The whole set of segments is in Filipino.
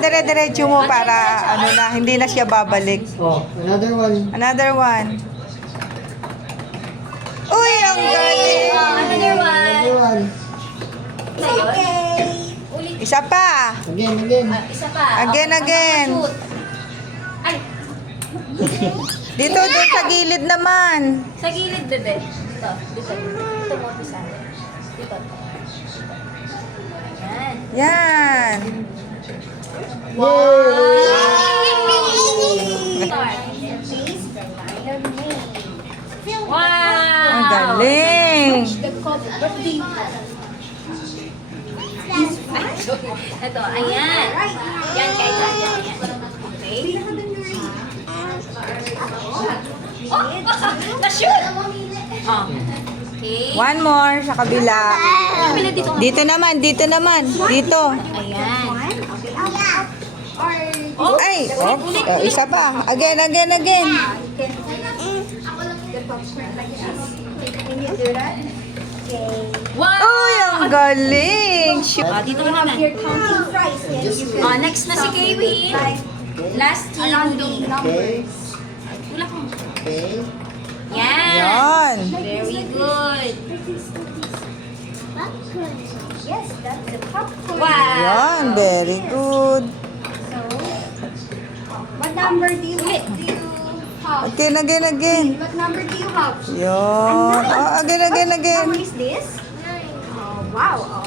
dire-diretso mo para ano na, hindi na siya babalik. Oh, another one. Another one. Uy, ang galing! Another one. Another one. Okay. Ulit. Isa pa. Again. Isa pa. Again, again. Shoot. Ay, Dito, doon sa gilid naman. sa gilid, bebe. Dito. Dito mo, pisa. Dito. Ayan. Yan. Wow! Wow! Ang galing. Ito, ayan. Yan, guys. Ayan. Okay. Oh, na-shoot! Oh. Okay. One more sa kabila. Kabila dito. Dito naman, dito naman. Dito. Ayan. Oh, Ay, isa pa. Again, again, again. wow! Uy, ang galing. Shoot. Dito naman. Next na si Kiwi. Last team. Okay. Wala ko. Okay. Yan. Yan. Very good. Yes, that's the popcorn. Wow. Yan, very good. What number do you have? Again, again, again. What number do you have? Yan. Oh, again, again, What again. number is this? Oh, wow. Oh.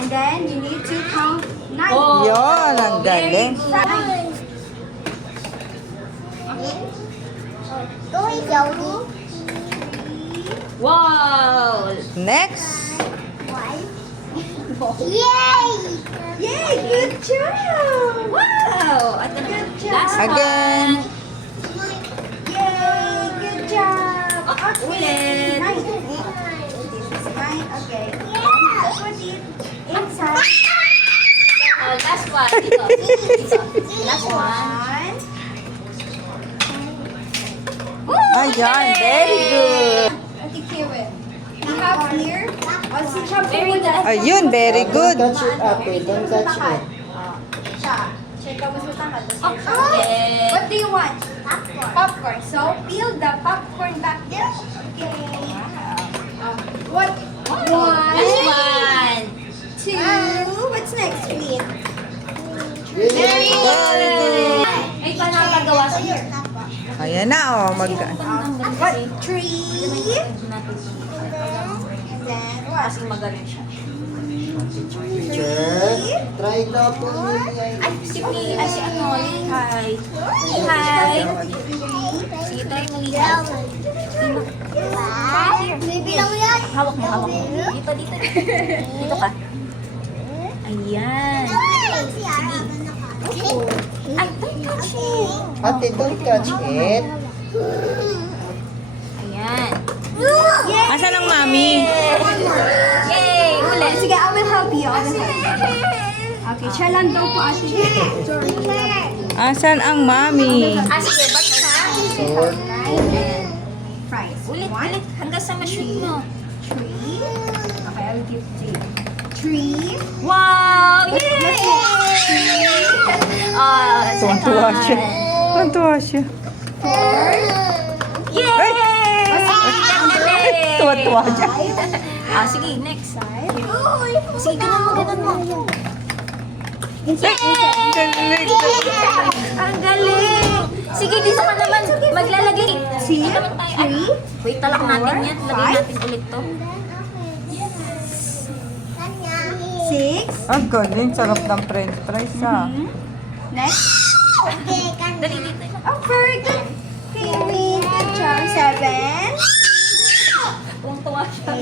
And then you need to count 9. Oh, Yan, ang galing. wow. Next. Yay! Yay! Good job! Wow. At Good job. last Again. one. Yay! Good job! Okay. ulit. 9. This is 9. Okay. And put it inside. Last one. Dito. Dito. Last one. 1. Ayan, very good. Okay, Kiwi. We have here. Si Champo Very muna. good. Ayun, very good. Don't touch it, ate. Don't touch it. Siya. Siya ka mas matangkad. Okay. What do you want? Popcorn. Popcorn. So, peel the popcorn back there. Okay. What? Last one. 2. What's next, Queen? Very Very good. Ay, paano ang gagawa sa iyo? Ayan na, oh. What? 3. And then, what? Kasi magaling siya. Teacher, try daw po niya. Ay, si P, ay si ano, Lihay. Lihay. Sige, try mo, Lihay. Hawak mo, hawak mo. Dito, dito. Dito ka. Ayan. Ay, don't touch it. Ate, don't touch it. Ayan. Asan ang mami? Yay! Ulit. Sige, I will help you. I will help you. Okay, siya lang daw po ate. Sorry. Asan ang mami? Sige, back ka. Sword. Fries. Ulit, 1, ulit. Hanggang sa ma-shoot mo. 3. Okay, I will give 3. Wow! Yay! Tuwan-tuwa siya. Tuwan-tuwa siya. 4. Yay! Tuwan-tuwa siya. Sige, next. 5. Sige, ganun mo, ganun mo. Galing. Ang galing! Sige, dito ka naman maglalagay. See? Dito naman tayo. Ay, wait, talak natin yan. Lagay natin ulit to. 6. Ang galing. Sarap ng french fries, ha? Next. Dali dito. Oh, very good. Kiwi. Good job. 7. Tuwang-tuwa siya.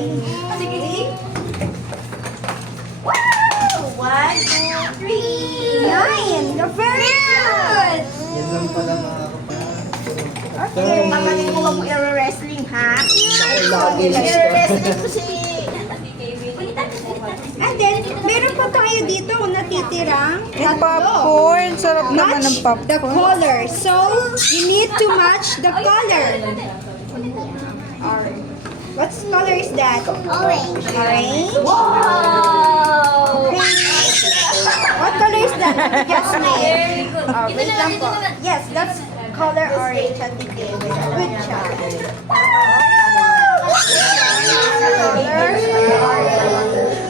Sige. 1, 2, 3. 9. You're very good. Yan lang pala mga kapatid. Okay. Pagaling mo mo i-wrestling, ha? Lagi I-wrestling ko si... And then, meron pa tayo dito natitirang Yung popcorn. Sarap naman ng Match the popcorn. color. So, you need to match the color. What color is that? Orange. Orange. Wow! Pink. What color is that? Jasmine. Very good. Wait lang po. Yes, that's color orange at the table. Good job.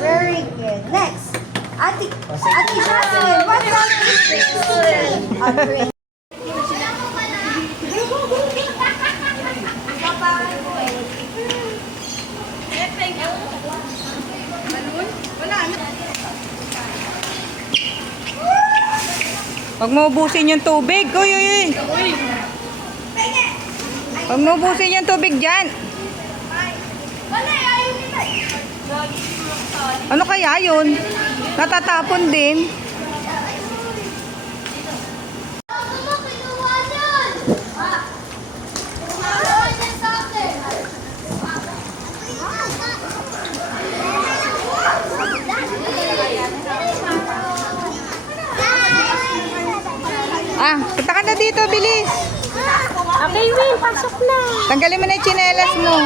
Very good. Next. Ate Jasmine, what's up with this? Huwag mo ubusin yung tubig. Uy, uy, uy. Huwag mo ubusin yung tubig dyan. Ano kaya yun? Natatapon din. Ah, punta ka na dito, bilis. Okay, Will, pasok na. Tanggalin mo na yung tsinelas mo.